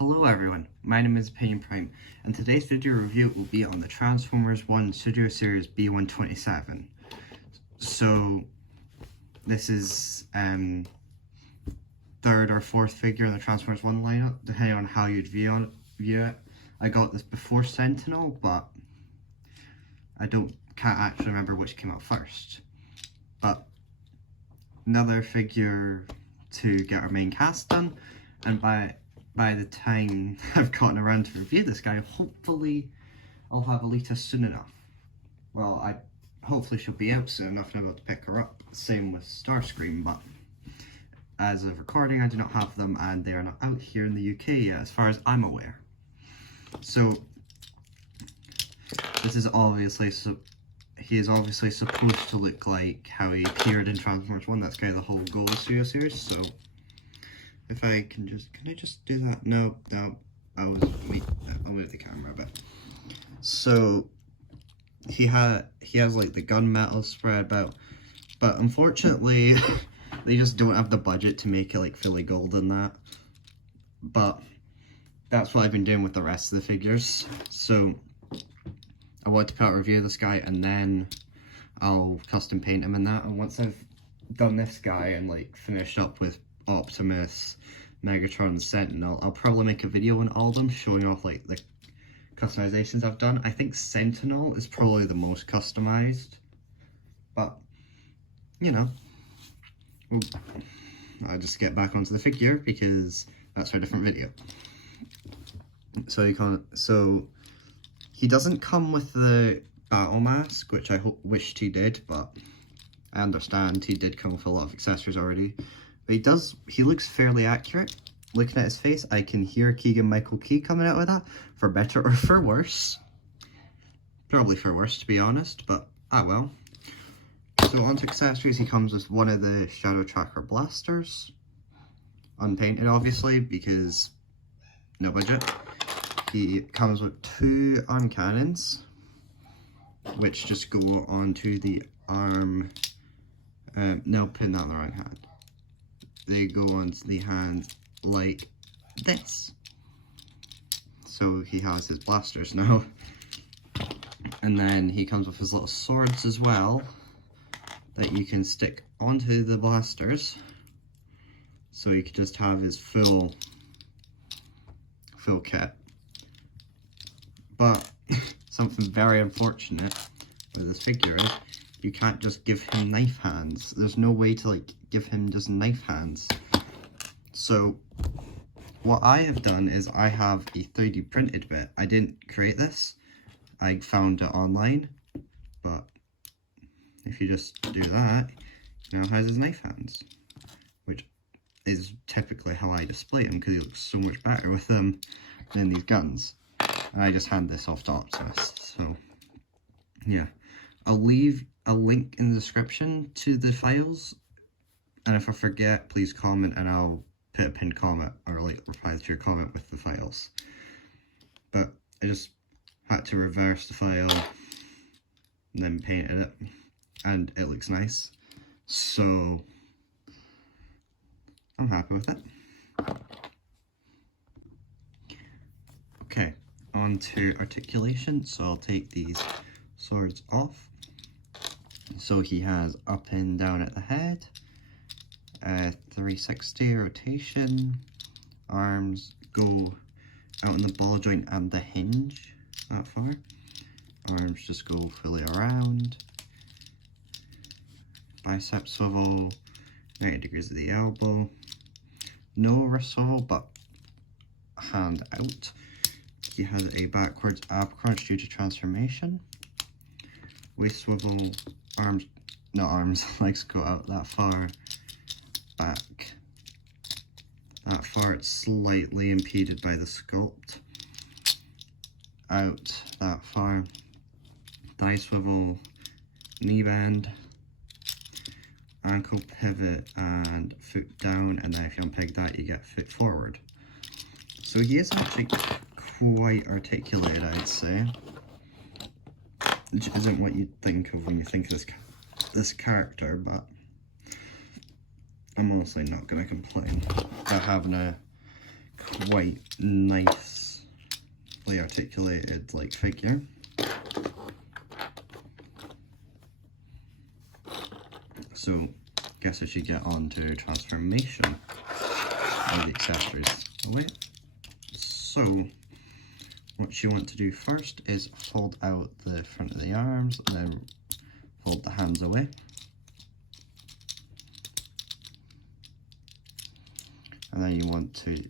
Hello everyone, my name is Opinion Prime, and today's video review will be on the Transformers 1 Studio Series B127. So, this is third or fourth figure in the Transformers 1 lineup, depending on how you'd view it. I got this before Sentinel, but I can't actually remember which came out first. But another figure to get our main cast done, and by the time I've gotten around to review this guy, hopefully I'll have Alita soon enough. Well, hopefully she'll be out soon enough and I'll be able to pick her up. Same with Starscream, but as of recording I do not have them and they are not out here in the UK yet, as far as I'm aware. So, this is obviously, he is obviously supposed to look like how he appeared in Transformers 1, that's kind of the whole goal of the Studio Series, so if I can I just do that? No, I'll move the camera a bit. So, he has like the gunmetal spread about, but unfortunately, they just don't have the budget to make it like fully gold in that. But, that's what I've been doing with the rest of the figures. So, I wanted to put out a review of this guy and then I'll custom paint him in that. And once I've done this guy and like finished up with Optimus, Megatron, and Sentinel, I'll probably make a video on all of them showing off like the customizations I've done. I think Sentinel is probably the most customized, but you know, I'll just get back onto the figure because that's for a different video. So he doesn't come with the battle mask, which I wished he did, but I understand he did come with a lot of accessories already. But he looks fairly accurate. Looking at his face, I can hear Keegan-Michael Key coming out with that, for better or for worse. Probably for worse, to be honest, but well. So onto accessories, he comes with one of the Shadow Tracker blasters. Unpainted, obviously, because no budget. He comes with two arm cannons, which just go onto the arm. No, putting that on the wrong hand. They go onto the hand like this. So he has his blasters now. And then he comes with his little swords as well that you can stick onto the blasters. So you can just have his full kit. But something very unfortunate with this figure is you can't just give him knife hands. There's no way to like give him just knife hands. So what I have done is I have a 3D printed bit. I didn't create this. I found it online. But if you just do that, he now has his knife hands, which is typically how I display him because he looks so much better with them than these guns. And I just hand this off to Optimus. So yeah, I'll leave a link in the description to the files, and if I forget, please comment and I'll put a pinned comment or like reply to your comment with the files. But I just had to reverse the file and then painted it, and it looks nice, so I'm happy with it. Okay, on to articulation, so I'll take these swords off. So he has up and down at the head, 360 rotation, arms go out in the ball joint and the hinge that far, arms just go fully around, bicep swivel, 90 degrees of the elbow, no wrist swivel but hand out. He has a backwards ab crunch due to transformation, waist swivel, legs go out that far, back that far, it's slightly impeded by the sculpt, out that far, thigh swivel, knee bend, ankle pivot and foot down, and then if you unpeg that you get foot forward. So he is actually quite articulated, I'd say, which isn't what you'd think of when you think of this character, but I'm honestly not going to complain about having a quite nicely articulated like figure. So guess I should get on to transformation of the accessories away. So what you want to do first is fold out the front of the arms and then fold the hands away. And then you want to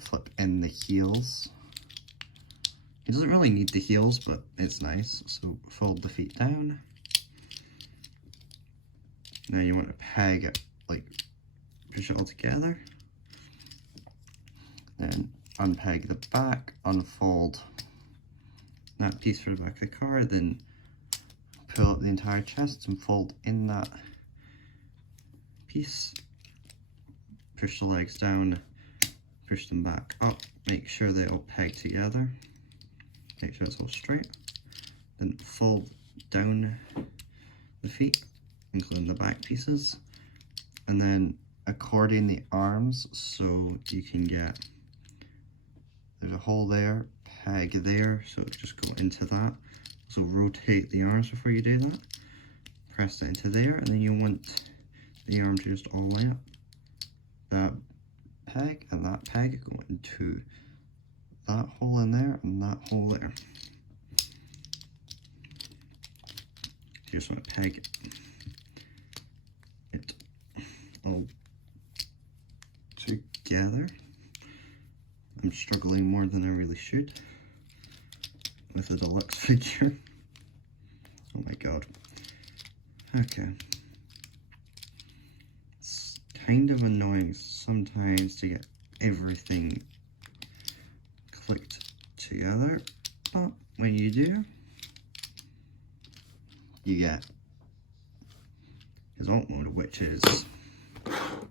flip in the heels. He doesn't really need the heels, but it's nice. So fold the feet down. Now you want to peg it, like push it all together. Then unpeg the back, unfold that piece for the back of the car, then pull up the entire chest and fold in that piece. Push the legs down, push them back up, make sure they all peg together, make sure it's all straight. Then fold down the feet, including the back pieces, and then accordion the arms so you can get, there's a hole there, peg there, so just go into that. So rotate the arms before you do that, press it into there, and then you want the arm to just all line up. That peg and that peg go into that hole in there and that hole there. You just want to peg it all together. I'm struggling more than I really should with the deluxe figure. Oh my god. Okay. It's kind of annoying sometimes to get everything clicked together, but when you do, you get his alt mode, which is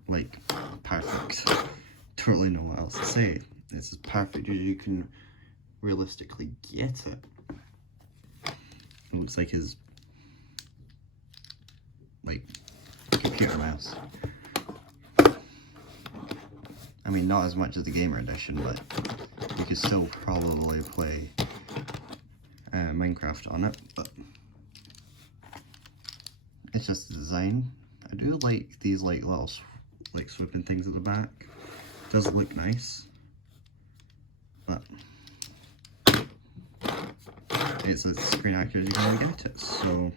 like perfect. Don't really know what else to say. It's as perfect as you can realistically get it. It looks like his computer mouse. I mean, not as much as the gamer edition, but you could still probably play Minecraft on it. But it's just the design. I do like these little swooping things at the back. It does look nice, but it's as screen accurate as you can get it. So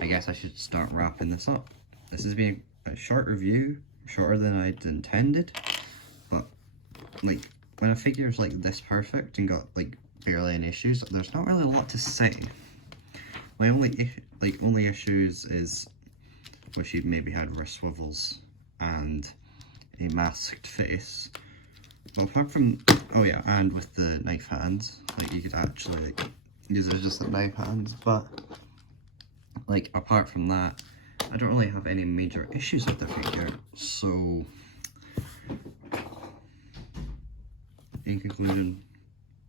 I guess I should start wrapping this up. This has been a short review, shorter than I'd intended, but like when a figure is like this perfect and got like barely any issues, there's not really a lot to say. My only issues is wish he maybe had wrist swivels and a masked face. But apart from, oh yeah, and with the knife hands, like you could actually like use it as just like knife hands, but like apart from that, I don't really have any major issues with the figure. So in conclusion,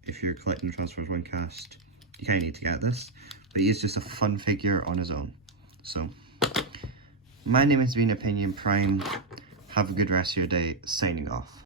if you're collecting the Transformers 1 cast, you kind of need to get this, but he's just a fun figure on his own. So my name has been Opinion Prime. Have a good rest of your day. Signing off.